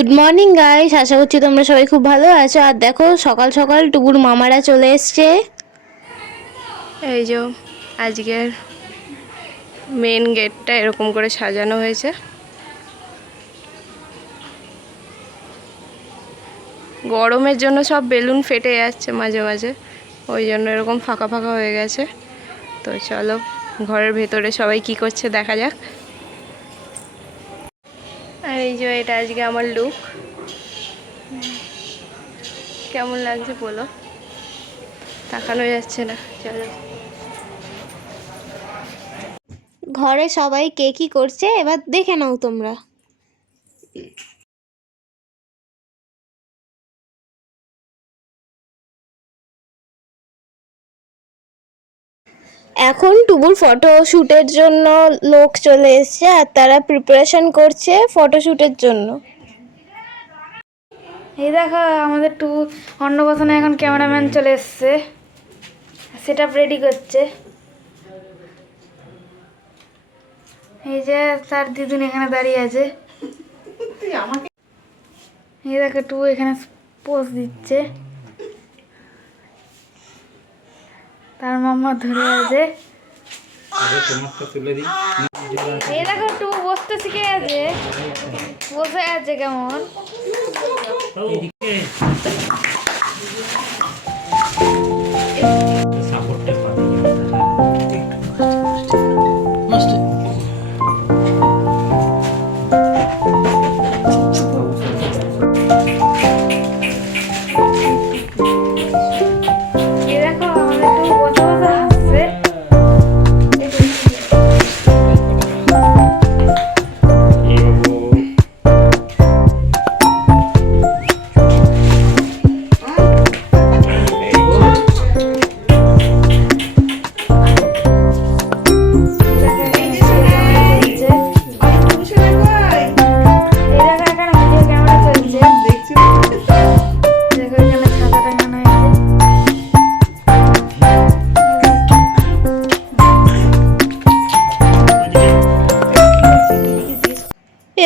Good morning guys, আশা করছি তোমরা সবাই খুব ভালো আছো। আর দেখো সকাল সকাল টুকুর মামারা চলে এসছে। এই যে আজকের মেন গেটটা এরকম করে সাজানো হয়েছে। গরমের জন্য সব বেলুন ফেটে যাচ্ছে মাঝে মাঝে, ওই জন্য এরকম ফাঁকা ফাঁকা হয়ে গেছে। তো চলো ঘরের ভেতরে সবাই কি করছে দেখা যাক। আর এই যে এটা আজকে আমার লুক, কেমন লাগছে বলো, তাকানো যাচ্ছে না। চলো ঘরে সবাই কে কি করছে এবার দেখে নাও তোমরা। এখন টুবুর ফটোশ্যুটের জন্য লোক চলে এসছে আর তারা প্রিপারেশন করছে ফটোশ্যুটের জন্য। এই দেখো আমাদের অন্নপ্রাশনে এখন ক্যামেরাম্যান চলে এসছে, সেট আপ রেডি করছে। এই যে তার দিদুন এখানে দাঁড়িয়ে আছে। এই দেখো টু এখানে পোজ দিচ্ছে, তার মাম্মা ধরে আছে। এই দেখো টু বসতে শিখে আছে, বসে আছে কেমন।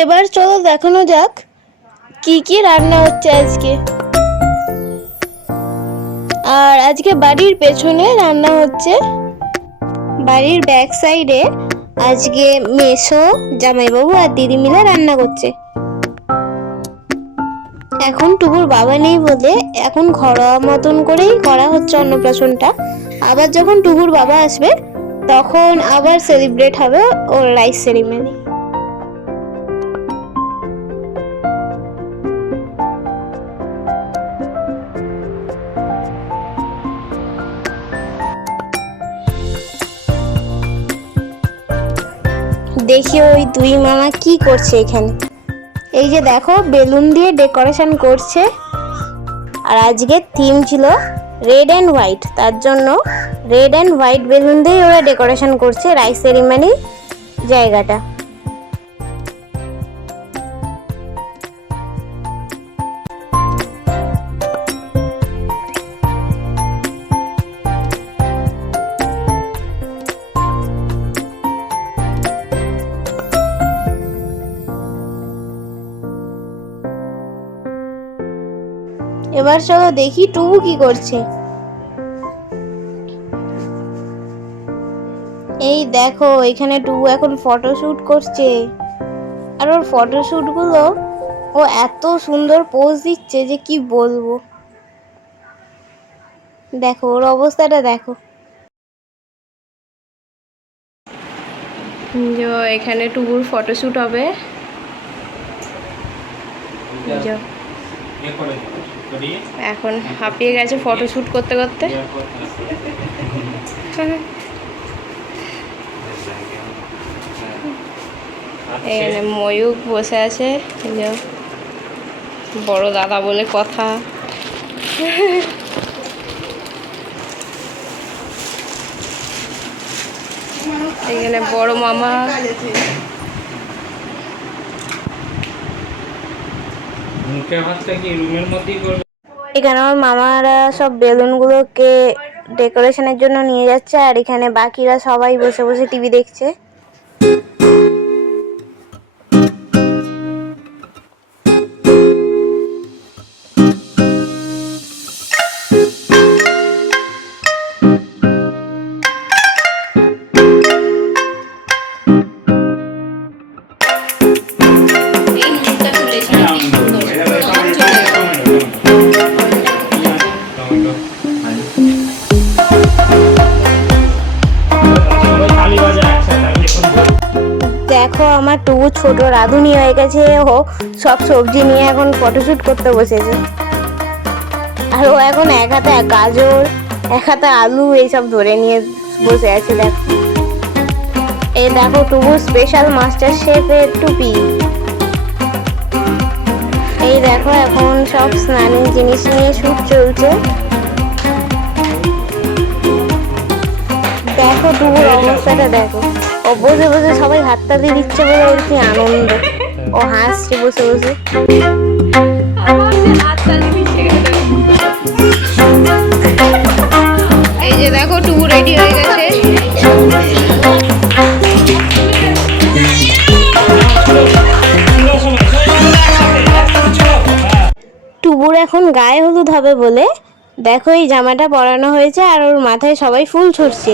এবার চলো দেখানো যাক কি কি রান্না হচ্ছে আজকে। আর আজকে বাড়ির পেছনে রান্না হচ্ছে, বাড়ির ব্যাক সাইডে আজকে মেসো, জামাইবাবু আর দিদি মিলে রান্না করছে। এখন টুকুর বাবা নেই বলে এখন ঘরোয়া মতন করেই করা হচ্ছে অন্নপ্রাশনটা। আবার যখন টুকুর বাবা আসবে তখন আবার সেলিব্রেট হবে ওর রাইস সেরিমনি। দেখি ওই দুই মামা কি করছে এখানে। এই যে দেখো বেলুন দিয়ে ডেকোরেশন করছে। আর আজকের থিম ছিল রেড অ্যান্ড হোয়াইট, তার জন্য রেড অ্যান্ড হোয়াইট বেলুন দিয়ে ওরা ডেকোরেশন করছে রাইস সেরিমনি জায়গাটা। এবার চলো দেখি টুবু কি করছে। এই দেখো এখানে টুবু এখন ফটোশুট করছে। আর ওর ফটোশুট গুলো ও এত সুন্দর পোজ দিচ্ছে যে কি বলবো। দেখো ওর অবস্থাটা দেখো। এখানে টুবুর ফটোশুট হবে। এখন হাঁপিয়ে গেছে ফটোশুট করতে করতে। এখানে ময়ূক বসে আছে, বড় দাদা বলে কথা। এখানে বড় মামা, এখানে আমার মামারা সব বেলুনগুলোকে ডেকোরেশনের জন্য নিয়ে যাচ্ছে। আর এখানে বাকিরা সবাই বসে বসে টিভি দেখছে। দেখো আমার টুকু ছোট রাঁধুনি হয়ে গেছে, ও সব সবজি নিয়ে এখন ফটোশুট করতে বসেছে। আর ও এখন এক হাতে গাজর, এক হাতে আলু এইসব ধরে নিয়ে বসে আছে। দেখো এই দেখো টুকু স্পেশাল মাস্টার শেফের টুপি। এই দেখো এখন সব স্নানের জিনিস নিয়ে শুট চলছে। দেখো টুকুর অবস্থাটা দেখো, ও বসে বসে সবাই হাততালি দিচ্ছে বলে ওর কি আনন্দ, ও হাসছে বসে বসে। এই যে দেখো টুকু রেডি হয়ে গেছে। টুকুর এখন গায়ে হলুদ হবে বলে দেখো এই জামাটা পরানো হয়েছে, আর ওর মাথায় সবাই ফুল ছুটছে।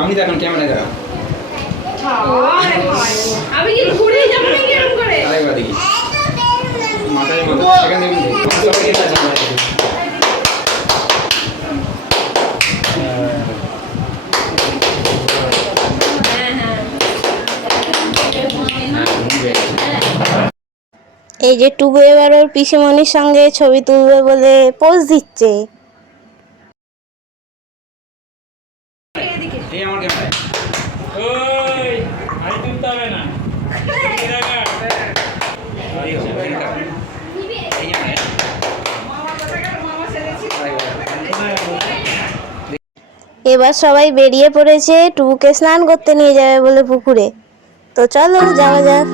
আমি দেখুন ক্যামেরা দেখা আমি কি ঘুরে যাবো নাকি এরকম করে? আরেকবার দেখি মাথায় মাথা সেখানে এই যে টুবু এবার ওর পিসিমণির সঙ্গে ছবি তুলবে বলে পোজ দিচ্ছে। আমার ক্যামেরা এবার সবাই বেরিয়ে পড়েছে টুবুকে স্নান করতে নিয়ে যাবে বলে পুকুরে। তো চলো যাওয়া যাক।